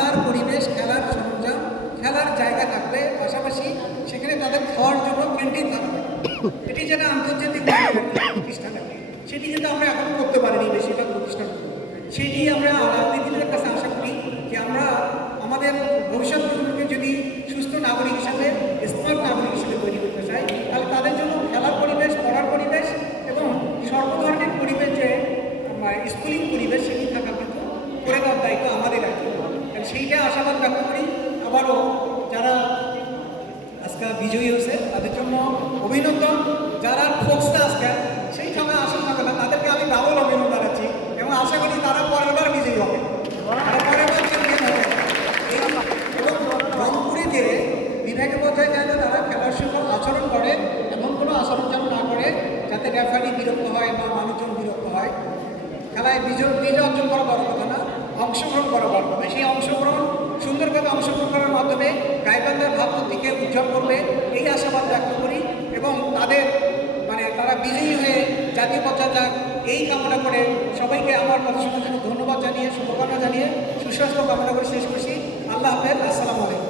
খেলার পরিবেশ, খেলার সরঞ্জাম, খেলার জায়গা থাকবে, পাশাপাশি সেখানে তাদের খাওয়ার জন্য ক্যান্টিন থাকবে। এটি যেটা আন্তর্জাতিক প্রতিষ্ঠান, সেটি কিন্তু আমরা এখন করতে পারিনি বেশিরভাগ প্রতিষ্ঠানগুলো। সেটি আমরা আগামীদের কাছে আশা করি যে আমরা আমাদের ভবিষ্যৎ প্রজন্মকে যদি সুস্থ নাগরিক হিসাবে, স্মার্ট নাগরিক হিসেবে তৈরি করতে চাই, তাহলে তাদের জন্য খেলার পরিবেশ, পড়ার পরিবেশ এবং সর্বধরনের পরিবেশ, যে স্কুলিং পরিবেশ, সেটি থাকা কিন্তু করে দেওয়ার দায়িত্ব আমাদের আছে। সেইটা আশাবাদ ব্যক্ত করি। আবারও যারা আজকে বিজয়ী হয়েছে তাদের জন্য অভিনন্দন। যারা ঠকছে আজকে, সেই ঠকা আসল থাকে না, তাদেরকে আমি ডাবল অভিনন্দন জানাচ্ছি এবং আশা করি তারা পরেরবার বিজয়ী হবে, এবং রংপুরে যে বিভাগীয় পর্যায়ে যাতে তারা খেলার সময় আচরণ করে, এমন কোনো আচরণ যেন না করে যাতে রেফারি বিরক্ত হয় বা মানুষজন বিরক্ত হয়। খেলায় বিজয় অর্জন করা বড় কথা না, অংশগ্রহণ করা বড় কথা। সেই অংশগ্রহণ সুন্দরভাবে অংশগ্রহণ করার মাধ্যমে গাইবান্ধার ভাবমূর্তিকে উজ্জ্বল করবে, এই আশাবাদ ব্যক্ত করি এবং তাদের তারা বিজয়ী হয়ে জাতীয় পর্যায়ে যাক, এই কামনা করে সবাইকে আমার কথা শোনার জন্য ধন্যবাদ জানিয়ে, শুভকামনা জানিয়ে, সুস্বাস্থ্য কামনা করে শেষ করছি। আল্লাহ হাফেজ, আসসালামু আলাইকুম।